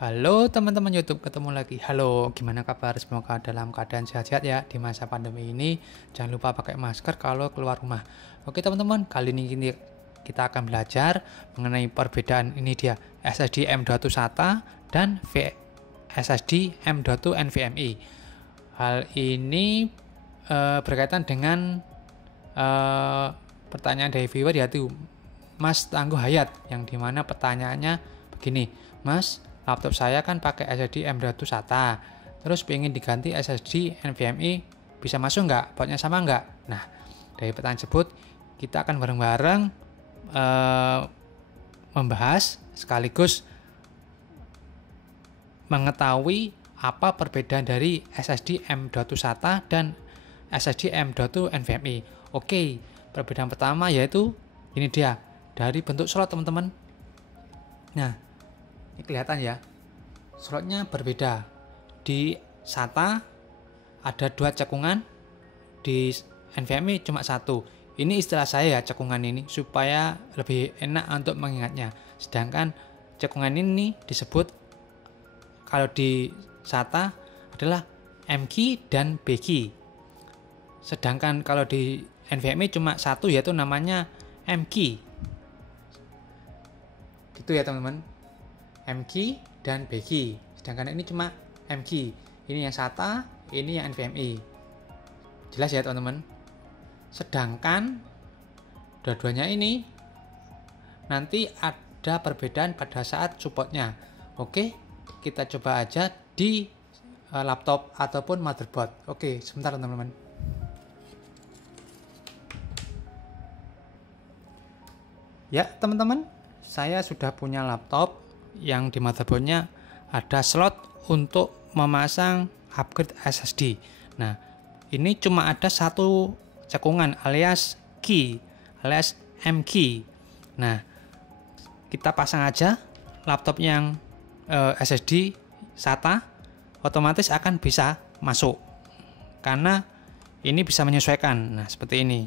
Halo teman-teman YouTube, ketemu lagi. Halo, gimana kabar? Semoga dalam keadaan sehat-sehat ya di masa pandemi ini. Jangan lupa pakai masker kalau keluar rumah. Oke teman-teman, kali ini kita akan belajar mengenai perbedaan ini dia SSD M.2 SATA dan SSD M.2 NVMe. Hal ini berkaitan dengan pertanyaan dari viewer, yaitu Mas Tangguh Hayat, yang dimana pertanyaannya begini, Mas, laptop saya kan pakai SSD M.2 SATA, terus pengen diganti SSD NVMe, bisa masuk nggak? Portnya sama nggak? Nah, dari pertanyaan tersebut kita akan bareng-bareng membahas sekaligus mengetahui apa perbedaan dari SSD M.2 SATA dan SSD M.2 NVMe. Oke, perbedaan pertama yaitu ini dia, dari bentuk slot teman-teman. Nah, ini kelihatan ya, slotnya berbeda. Di SATA ada 2 cekungan, di NVMe cuma 1. Ini istilah saya ya, cekungan ini, supaya lebih enak untuk mengingatnya. Sedangkan cekungan ini disebut, kalau di SATA adalah M key dan B key. Sedangkan kalau di NVMe cuma 1, yaitu namanya M key. Gitu ya teman-teman, M key dan B key. Sedangkan ini cuma M key. Ini yang SATA, ini yang NVMe. Jelas ya teman-teman. Sedangkan dua-duanya ini nanti ada perbedaan pada saat supportnya. Oke, kita coba aja di laptop ataupun motherboard. Oke, sebentar teman-teman. Ya teman-teman, saya sudah punya laptop yang di motherboardnya ada slot untuk memasang upgrade SSD. Nah, ini cuma ada 1 cekungan alias key, alias M key. Nah, kita pasang aja laptop yang SSD SATA, otomatis akan bisa masuk karena ini bisa menyesuaikan. Nah, seperti ini.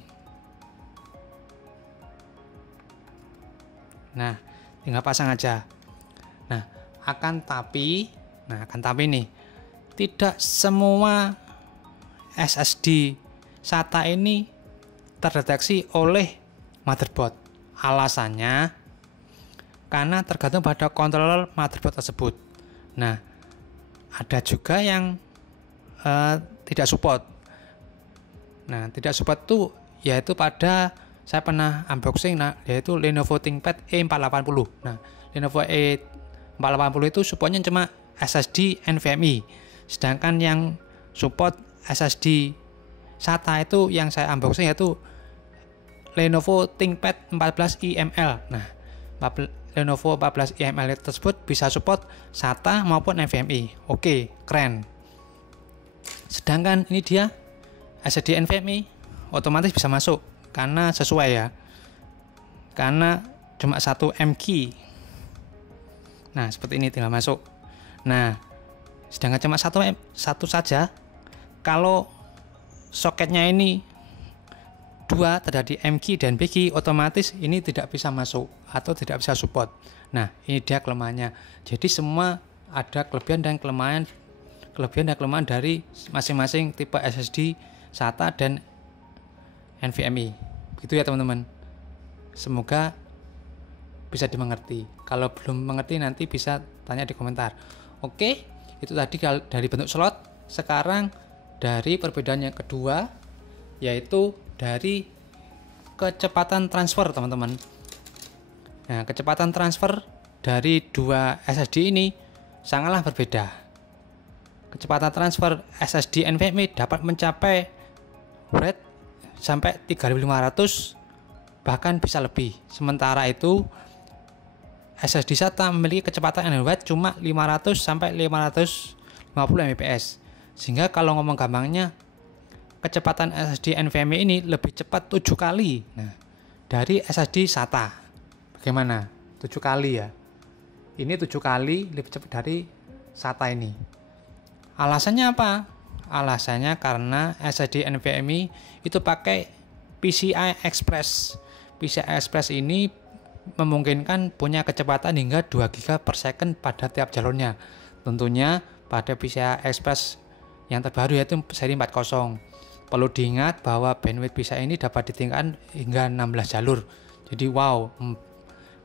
Nah, tinggal pasang aja. Nah, akan tapi nih, tidak semua SSD SATA ini terdeteksi oleh motherboard. Alasannya karena tergantung pada controller motherboard tersebut. Nah, ada juga yang tidak support. Nah, tidak support itu yaitu pada saya pernah unboxing, yaitu Lenovo ThinkPad E480. Nah, Lenovo E480 itu supportnya cuma SSD NVMe. Sedangkan yang support SSD SATA itu yang saya unboxing yaitu Lenovo ThinkPad 14 IML. Nah, Lenovo 14 IML tersebut bisa support SATA maupun NVMe. Oke, keren. Sedangkan ini dia SSD NVMe otomatis bisa masuk karena sesuai ya, karena cuma 1 M key. Nah, seperti ini tinggal masuk. Nah, sedangkan cuma satu saja, kalau soketnya ini 2 terjadi M key dan B key, otomatis ini tidak bisa masuk atau tidak bisa support. Nah, ini dia kelemahannya. Jadi semua ada kelebihan dan kelemahan dari masing-masing tipe SSD SATA dan NVMe. Gitu ya teman-teman. Semoga bisa dimengerti. Kalau belum mengerti nanti bisa tanya di komentar. Oke, itu tadi dari bentuk slot. Sekarang dari perbedaan yang kedua, yaitu dari kecepatan transfer teman-teman. Nah, kecepatan transfer dari 2 SSD ini sangatlah berbeda. Kecepatan transfer SSD NVMe dapat mencapai rate sampai 3500, bahkan bisa lebih. Sementara itu SSD SATA memiliki kecepatan Android cuma 500 sampai 550 Mbps. Sehingga kalau ngomong gampangnya, kecepatan SSD NVMe ini lebih cepat 7 kali dari SSD SATA. Bagaimana? 7 kali ya. Ini 7 kali lebih cepat dari SATA ini. Alasannya apa? Alasannya karena SSD NVMe itu pakai PCI Express. PCI Express ini memungkinkan punya kecepatan hingga 2 GB per second pada tiap jalurnya. Tentunya pada PCI Express yang terbaru yaitu seri 40. Perlu diingat bahwa bandwidth PCI ini dapat ditingkatkan hingga 16 jalur. Jadi wow,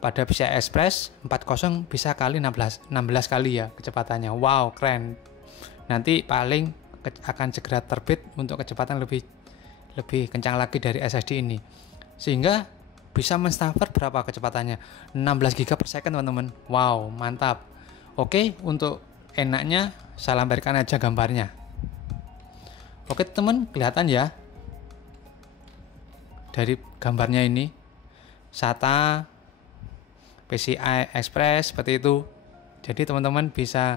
pada PCI Express 40 bisa kali 16 kali ya kecepatannya. Wow, keren. Nanti paling akan segera terbit untuk kecepatan lebih kencang lagi dari SSD ini. Sehingga bisa menstafer berapa kecepatannya? 16 GB per second teman-teman. Wow, mantap. Oke, untuk enaknya saya lamparkan aja gambarnya. Oke teman, kelihatan ya dari gambarnya ini SATA PCI Express seperti itu. Jadi teman-teman bisa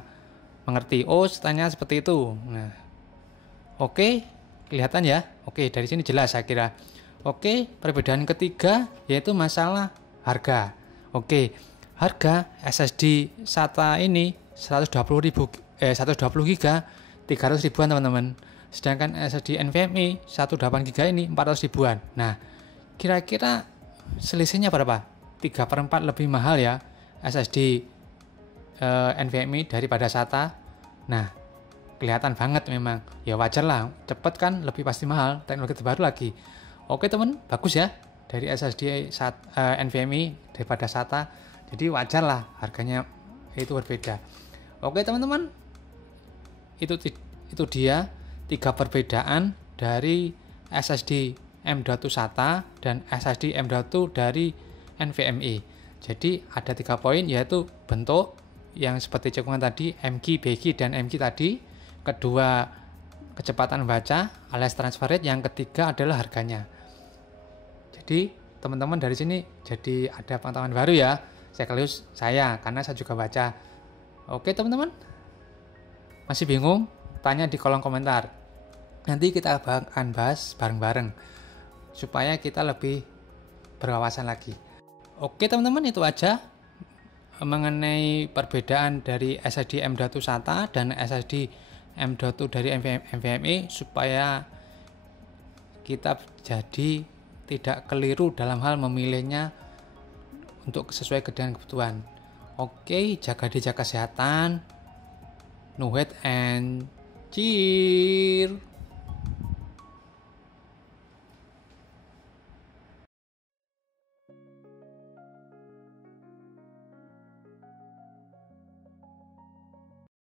mengerti, oh SATA-nya seperti itu. Nah, oke, kelihatan ya. Oke, dari sini jelas saya kira. Oke, perbedaan ketiga yaitu masalah harga. Oke, harga SSD SATA ini 120 GB 300 ribuan teman-teman. Sedangkan SSD NVMe 18 GB ini 400 ribuan. Nah, kira-kira selisihnya berapa? 3/4 lebih mahal ya SSD NVMe daripada SATA. Nah, kelihatan banget memang. Ya wajar lah, cepet kan, lebih pasti mahal, teknologi terbaru lagi. Oke teman, bagus ya dari SSD NVMe daripada SATA. Jadi wajar lah harganya itu berbeda. Oke teman-teman, itu dia 3 perbedaan dari SSD M.2 SATA dan SSD M.2 dari NVMe. Jadi ada 3 poin, yaitu bentuk yang seperti cekungan tadi, MG, BG, dan MG tadi. Kedua, kecepatan baca alias transfer rate. Yang ketiga adalah harganya. Jadi teman-teman dari sini jadi ada pengetahuan baru ya, sekaligus saya, karena saya juga baca. Oke teman-teman, masih bingung? Tanya di kolom komentar. Nanti kita akan bahas bareng-bareng supaya kita lebih berwawasan lagi. Oke teman-teman, itu aja mengenai perbedaan dari SSD M.2 SATA dan SSD M.2 dari NVMe, supaya kita jadi tidak keliru dalam hal memilihnya untuk sesuai dengan kebutuhan. Oke, jaga diri, jaga kesehatan. No hate and cheer.